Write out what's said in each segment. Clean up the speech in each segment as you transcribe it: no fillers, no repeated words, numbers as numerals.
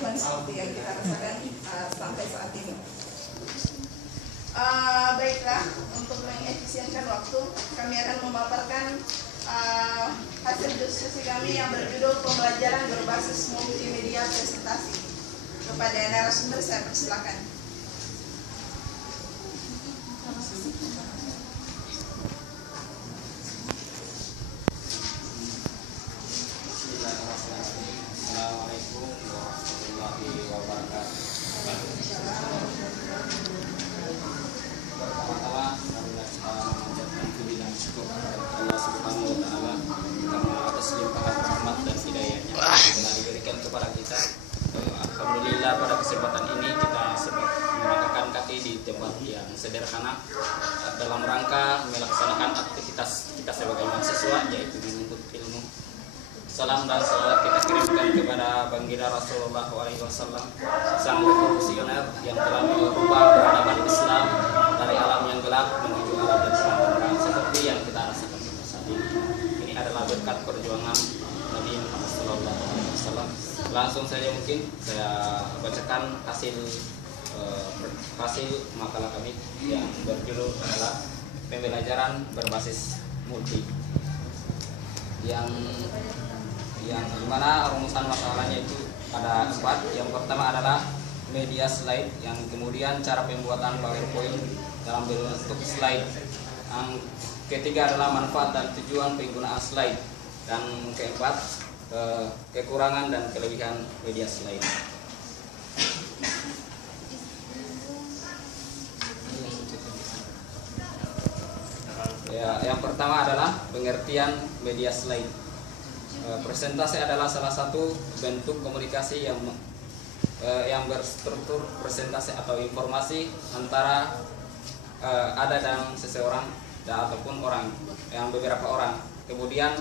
kemajuan seperti yang kita rasakan sampai saat ini. Baiklah, untuk mengefisienkan waktu, kami akan memaparkan hasil diskusi kami yang berjudul pembelajaran berbasis multimedia presentasi. Kepada narasumber saya persilakan. Assalamualaikum warahmatullahi wabarakatuh. Pertama-tama marilah kita memanjatkan puji dan syukur kepada Allah Subhanahu wa taala karena atas limpahan rahmat dan hidayahnya yang telah diberikan kepada kita. Alhamdulillah pada kesempatan ini kita sempat melangkahkan kaki di tempat yang sederhana dalam rangka melaksanakan aktivitas kita sebagai mahasiswa, yaitu menuntut ilmu. Salam dan salawat kita kirimkan kepada baginda Rasulullah SAW, sang revolusioner yang telah merubah peradaban Islam dari alam yang gelap menuju alam yang terang seperti yang kita rasakan saat ini. Ini adalah berkat perjuangan Nabi Muhammad SAW. Langsung saja mungkin saya bacakan hasil makalah kami yang berjudul adalah pembelajaran berbasis multi, yang dimana rumusan masalahnya itu ada 4. Yang pertama adalah media slide, yang kemudian cara pembuatan PowerPoint dalam bentuk slide. Yang ketiga adalah manfaat dan tujuan penggunaan slide, dan keempat kekurangan dan kelebihan media slide. Ya, yang pertama adalah pengertian media slide. Presentasi adalah salah satu bentuk komunikasi yang berstruktur presentasi atau informasi antara ada dan seseorang ataupun beberapa orang. Kemudian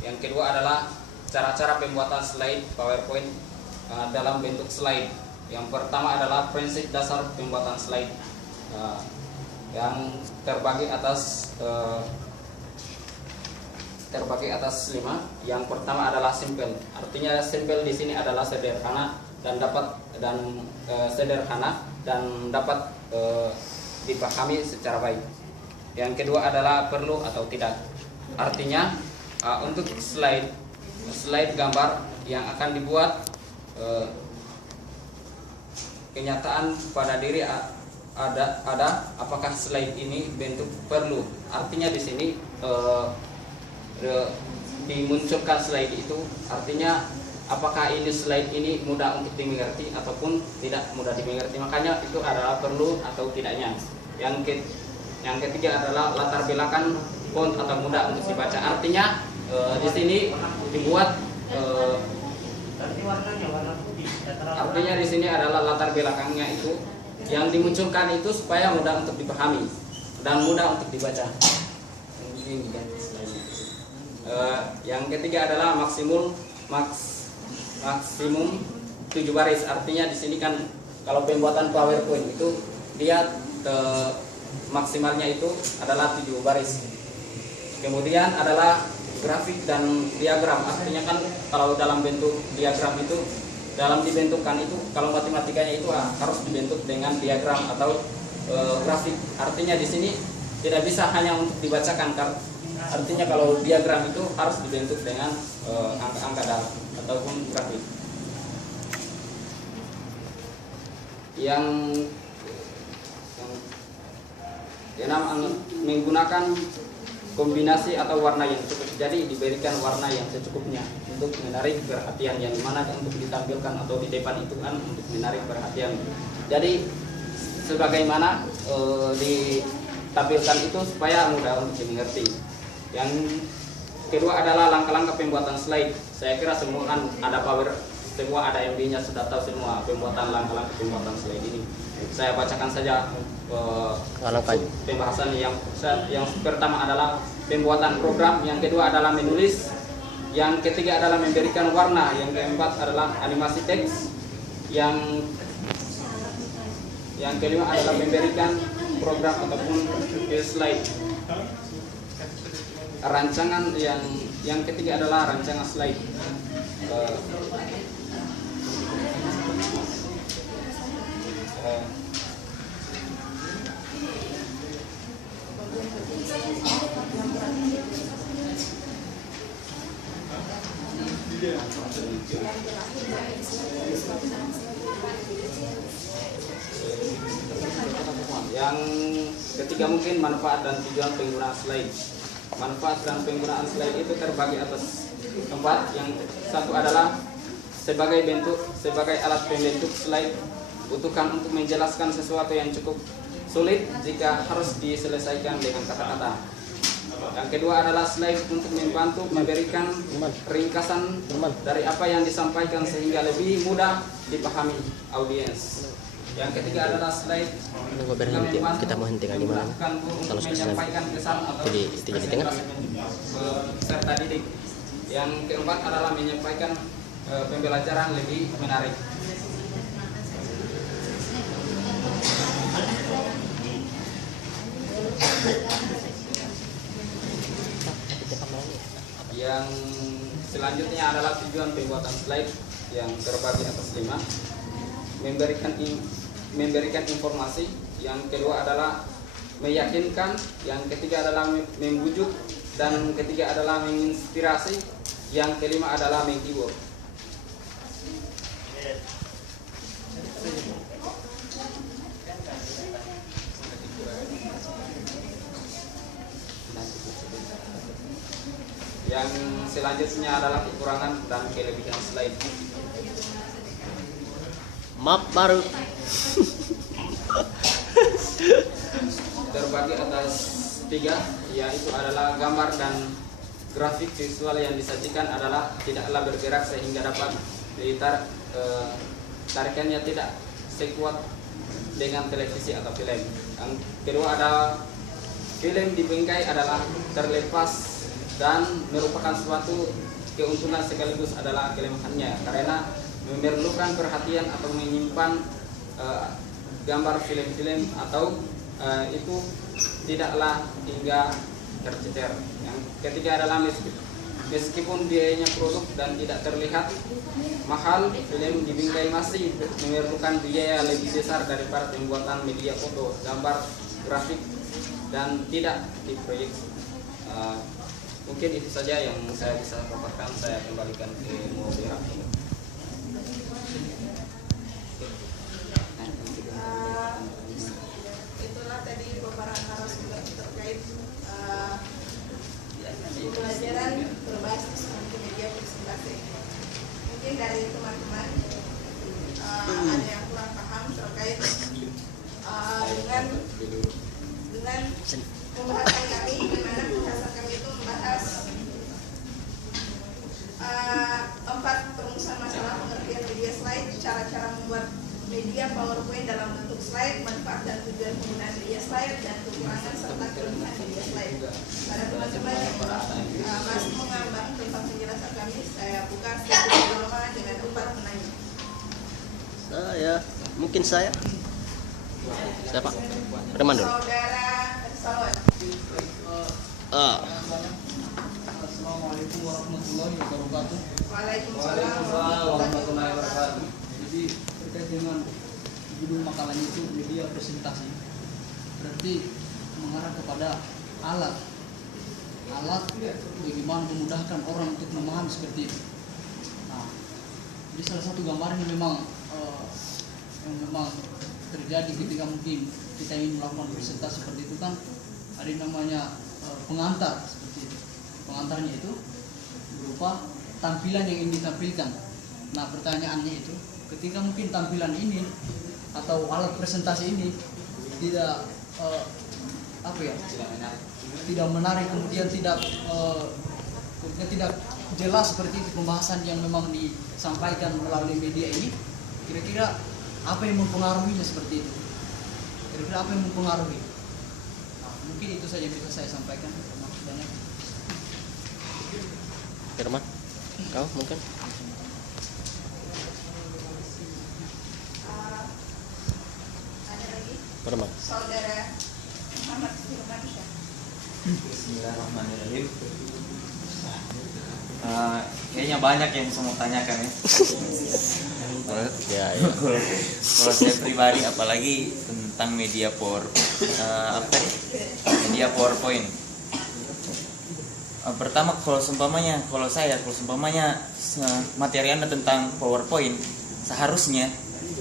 yang kedua adalah cara-cara pembuatan slide PowerPoint dalam bentuk slide. Yang pertama adalah prinsip dasar pembuatan slide yang terbagi atas 5. Yang pertama adalah simple. Artinya simple di sini adalah sederhana dan dapat dipahami secara baik. Yang kedua adalah perlu atau tidak. Artinya untuk slide gambar yang akan dibuat, kenyataan pada diri ada apakah slide ini bentuk perlu. Artinya di sini dimunculkan slide itu artinya apakah ini slide ini mudah untuk dimengerti ataupun tidak mudah dimengerti, makanya itu adalah perlu atau tidaknya. Yang ketiga adalah latar belakang font atau mudah untuk dibaca. Artinya di sini dibuat artinya di sini adalah latar belakangnya itu yang dimunculkan itu supaya mudah untuk dipahami dan mudah untuk dibaca. Yang ketiga adalah maksimum 7 baris. Artinya di sini kan kalau pembuatan PowerPoint itu dia maksimalnya itu adalah 7 baris. Kemudian adalah grafik dan diagram. Artinya kan kalau dalam bentuk diagram itu dibentukkan itu kalau matematikanya itu harus dibentuk dengan diagram atau grafik. Artinya di sini tidak bisa hanya untuk dibacakan. Artinya kalau diagram itu harus dibentuk dengan angka-angka dalam ataupun grafik. Yang menggunakan kombinasi atau warna yang cukup. Jadi diberikan warna yang secukupnya untuk menarik perhatian, yang mana untuk ditampilkan atau di depan itu kan untuk menarik perhatian. Jadi sebagaimana ditampilkan itu supaya mudah untuk dimengerti. Yang kedua adalah langkah-langkah pembuatan slide. Saya kira semua kan semua ada MB-nya, sudah tahu semua pembuatan langkah-langkah pembuatan slide ini. Saya bacakan saja pembahasan. Yang pertama adalah pembuatan program, yang kedua adalah menulis, yang ketiga adalah memberikan warna, yang keempat adalah animasi teks, yang kelima adalah memberikan program ataupun slide. Rancangan yang ketiga adalah rancangan slide. Yang ketiga mungkin manfaat dan tujuan penggunaan slide. Manfaat dan penggunaan slide itu terbagi atas 4. Yang satu adalah sebagai alat pembentuk slide, butuhkan untuk menjelaskan sesuatu yang cukup sulit jika harus diselesaikan dengan kata-kata. Yang kedua adalah slide untuk membantu memberikan ringkasan dari apa yang disampaikan sehingga lebih mudah dipahami audiens. Yang ketiga adalah slide berhenti, kita mau hentikan di mana? Kalau sudah menyampaikan kesan atau di tengah. peserta didik. Yang keempat adalah menyampaikan pembelajaran lebih menarik. Yang selanjutnya adalah tujuan pembuatan slide yang terbagi atas 5. Memberikan informasi. Yang kedua adalah meyakinkan. Yang ketiga adalah membujuk. Dan ketiga adalah menginspirasi. Yang kelima adalah menghibur. Yang selanjutnya adalah kekurangan dan kelebihan slide. Map baru. Terbagi atas 3, yaitu adalah gambar dan grafik visual yang disajikan adalah tidaklah bergerak sehingga dapat tarikannya tidak sekuat dengan televisi atau film. Yang kedua ada film di bingkai adalah terlepas dan merupakan suatu keuntungan sekaligus adalah kelemahannya karena memerlukan perhatian atau menyimpan gambar film-film atau itu tidaklah hingga tercecer. Yang ketiga adalah meskipun biayanya produk dan tidak terlihat mahal, film di bingkai masih memerlukan biaya lebih besar daripada pembuatan media foto, gambar, grafik dan tidak diproyeksi. Mungkin itu saja yang saya bisa paparkan. Saya kembalikan ke moderator. Itulah tadi beberapa narasumber terkait pembelajaran berbasis multimedia presentasi. Mungkin dari teman-teman ada yang kurang paham terkait dengan pembahasan kami, di mana pembahasan kami itu membahas 4 perumusan masalah pengertian media slide, cara-cara membuat media PowerPoint dalam bentuk slide, manfaat dan tujuan penggunaan media slide, dan kekurangan serta kelebihan media slide. Pada teman-teman yang masih mengambang tentang penjelasan kami, saya buka sesi pertama dengan 4 penanya. Saya. Siapa? Reman dulu. Saudara Salwan. Assalamualaikum warahmatullahi wabarakatuh. Waalaikumsalam warahmatullahi wabarakatuh. Jadi terkait dengan judul makalahnya itu media presentasi, berarti mengarah kepada alat bagaimana memudahkan orang untuk memahami seperti itu. Nah, jadi salah satu gambaran yang memang terjadi ketika mungkin kita ingin melakukan presentasi seperti itu kan ada yang namanya pengantar seperti itu. Pengantarnya itu berupa tampilan yang ingin ditampilkan. Nah, pertanyaannya itu ketika mungkin tampilan ini atau alat presentasi ini tidak tidak menarik, kemudian tidak jelas seperti itu pembahasan yang memang disampaikan melalui media ini, kira-kira apa yang mempengaruhinya seperti itu? Kira-kira apa yang mempengaruhi? Nah, mungkin itu saja yang bisa saya sampaikan. Banyak. Firman, kau mungkin? Ada lagi? Firman. Saudara Muhammad Firmansyah. Bismillahirrahmanirrahim. Kayaknya banyak yang saya mau tanyakan ya. Ya. Kalau saya pribadi, apalagi tentang media PowerPoint. Pertama kalau seumpamanya materi Anda tentang PowerPoint, seharusnya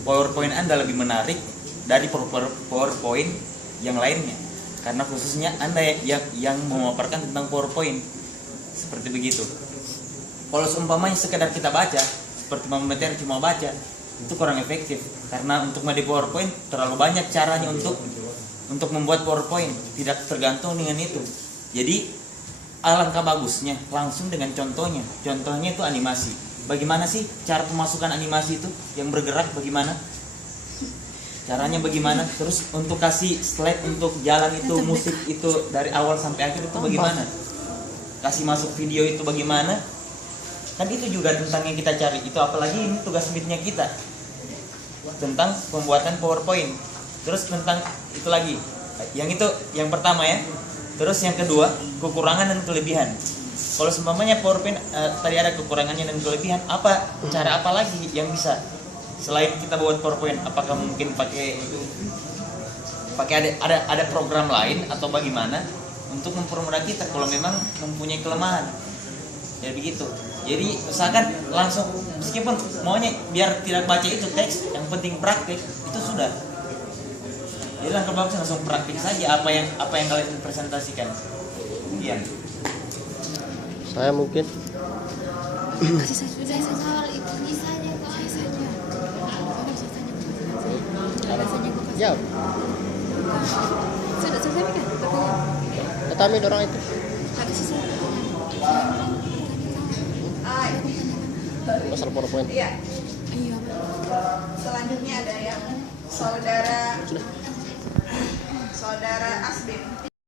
PowerPoint Anda lebih menarik dari PowerPoint yang lainnya, karena khususnya Anda yang memaparkan tentang PowerPoint seperti begitu. Kalau seumpamanya sekedar kita baca seperti materi cuma baca, itu kurang efektif, karena untuk di PowerPoint terlalu banyak caranya untuk membuat PowerPoint, tidak tergantung dengan itu. Jadi alangkah bagusnya langsung dengan contohnya itu animasi. Bagaimana sih cara pemasukan animasi itu yang bergerak, bagaimana caranya, bagaimana terus untuk kasih slide untuk jalan itu, musik itu dari awal sampai akhir itu bagaimana, kasih masuk video itu bagaimana, kan itu juga tentang yang kita cari itu. Apalagi ini tugas meetnya kita tentang pembuatan PowerPoint. Terus tentang itu lagi, yang pertama ya. Terus yang kedua, kekurangan dan kelebihan. Kalau seumpamanya PowerPoint tadi ada kekurangannya dan kelebihan, cara apa lagi yang bisa selain kita buat PowerPoint? Apakah mungkin pakai ada program lain atau bagaimana untuk mempermudah kita kalau memang mempunyai kelemahan? Ya begitu. Jadi usahakan langsung, meskipun maunya biar tidak baca itu teks, yang penting praktik itu sudah. Jadi langkah bagus langsung praktik saja apa yang kalian presentasikan. Iya. Saya mungkin Sudah soal itu kisahnya kok Aisyahnya. jawab. Sudah selesai kan pertanyaan? Tetapi orang itu Ada sisa pertanyaan. pasal PowerPoint. Iya. Iya. Selanjutnya ada yang saudara Asbin.